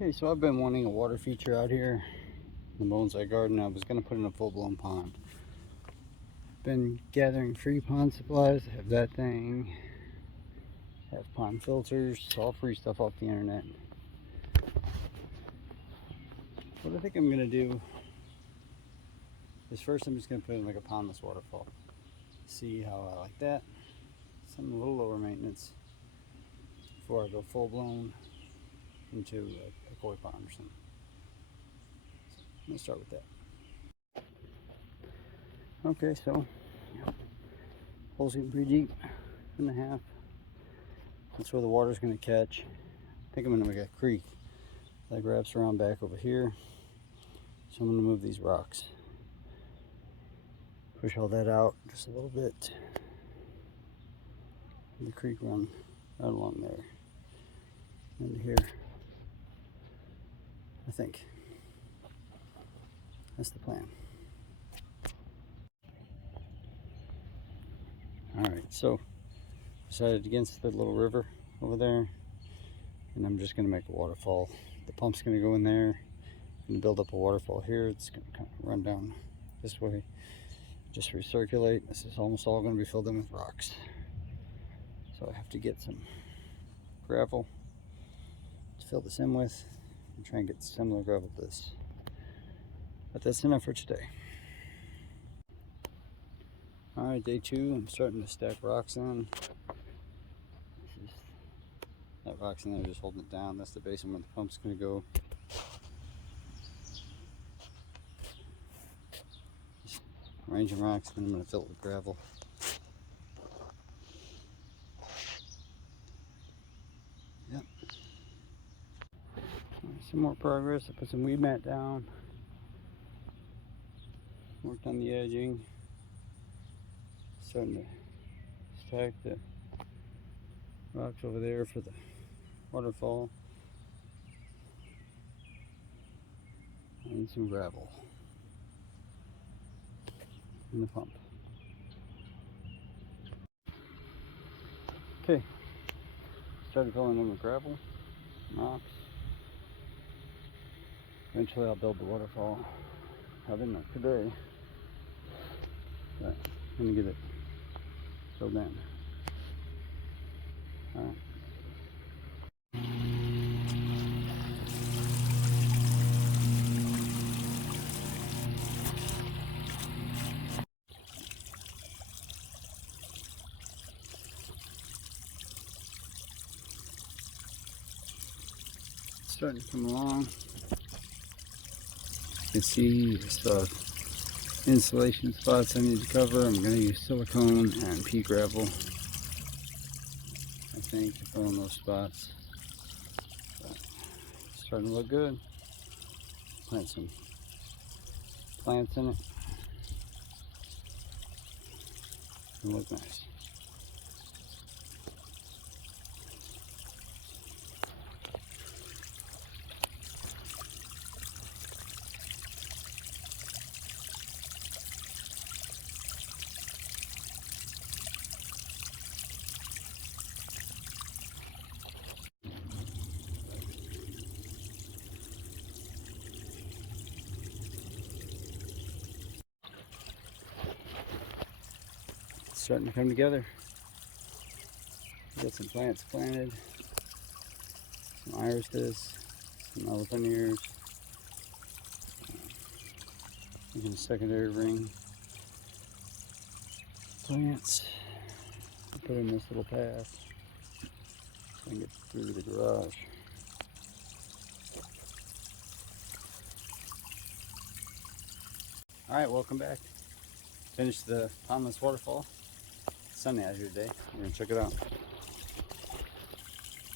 Okay, so I've been wanting a water feature out here in the bonsai garden. I was going to put in a full-blown pond. Been gathering free pond supplies. I have that thing. Have pond filters, all free stuff off the internet. What I think I'm going to do is first I'm just going to put in like a pondless waterfall. See how I like that. Something a little lower maintenance before I go full-blown into a koi pond or something. So I'm going to start with that. Okay, so hole's getting pretty deep, 1.5. That's where the water's going to catch. I think I'm going to make a creek that wraps around back over here. So I'm going to move these rocks. Push all that out just a little bit. And the creek run right along there. Into here. I think. That's the plan. Alright, so decided against the little river over there. And I'm just going to make a waterfall. The pump's going to go in there. I'm going to build up a waterfall here. It's going to kind of run down this way. Just recirculate. This is almost all going to be filled in with rocks. So I have to get some gravel to fill this in with and try and get similar gravel to this. But that's enough for today. Alright, day 2. I'm starting to stack rocks in. That rock's in there just holding it down. That's the basin where the pump's going to go. Just arranging rocks, then I'm going to fill it with gravel. Yep. Some more progress. I put some weed mat down. Worked on the edging. Starting to stack the rocks over there for the waterfall. And some gravel. And the pump. Okay. Started filling in with gravel, rocks. Eventually I'll build the waterfall. Probably not today. But I'm gonna get it filled in. Alright. Starting to come along. You can see the insulation spots I need to cover. I'm going to use silicone and pea gravel, I think, to fill in those spots. But it's starting to look good. Plant some plants in it. It'll look nice. Starting to come together. Got some plants planted, some irises, some elephant ears, even a secondary ring. Plants. I put in this little path so I can get through the garage. Alright, welcome back. Finished the pondless waterfall. It's sunny out here today. We're going to check it out.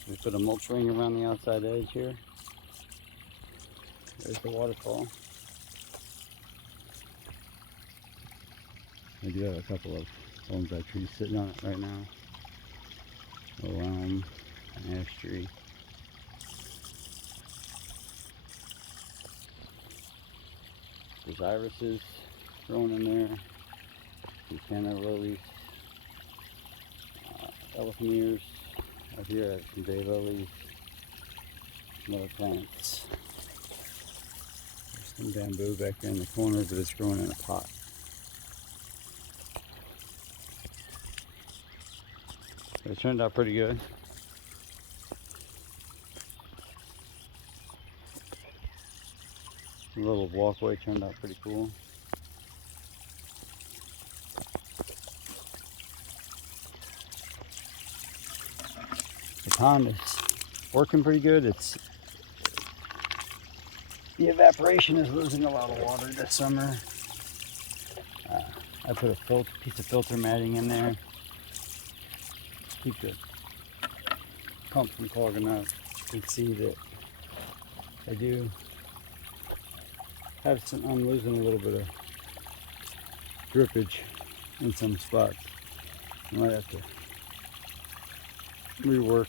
We put a mulch ring around the outside edge here. There's the waterfall. I do have a couple of bonsai trees sitting on it right now. A elm, an ash tree. There's irises growing in there. Some canna lilies. Elephant ears. Up here I have some day lilies. some other plants. There's some bamboo back there in the corner, but it's growing in a pot. But it turned out pretty good. The little walkway turned out pretty cool. The pond is working pretty good. The evaporation is losing a lot of water this summer. I put a piece of filter matting in there. Keep the pump from clogging up. You can see that I do have some, I'm losing a little bit of drippage in some spots. I might have to rework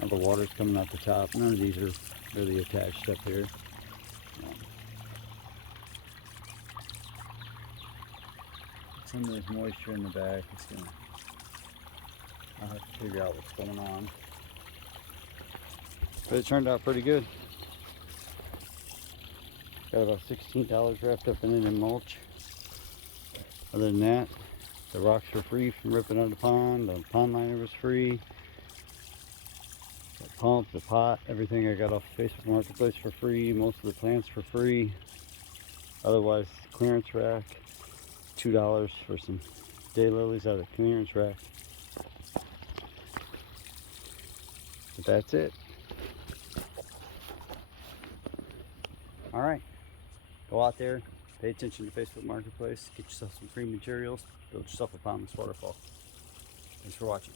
how the water's coming out the top. None of these are really attached up here. Some of this moisture in the back is gonna, I'll have to figure out what's going on. But it turned out pretty good. Got about $16 wrapped up in it in mulch. Other than that, the rocks were free from ripping out of the pond liner was free. The pump, the pot, everything I got off Facebook Marketplace for free. Most of the plants for free. Otherwise, clearance rack, $2 for some daylilies out of the clearance rack. But that's it. All right, go out there, pay attention to Facebook Marketplace, get yourself some free materials, build yourself a pondless waterfall. Thanks for watching.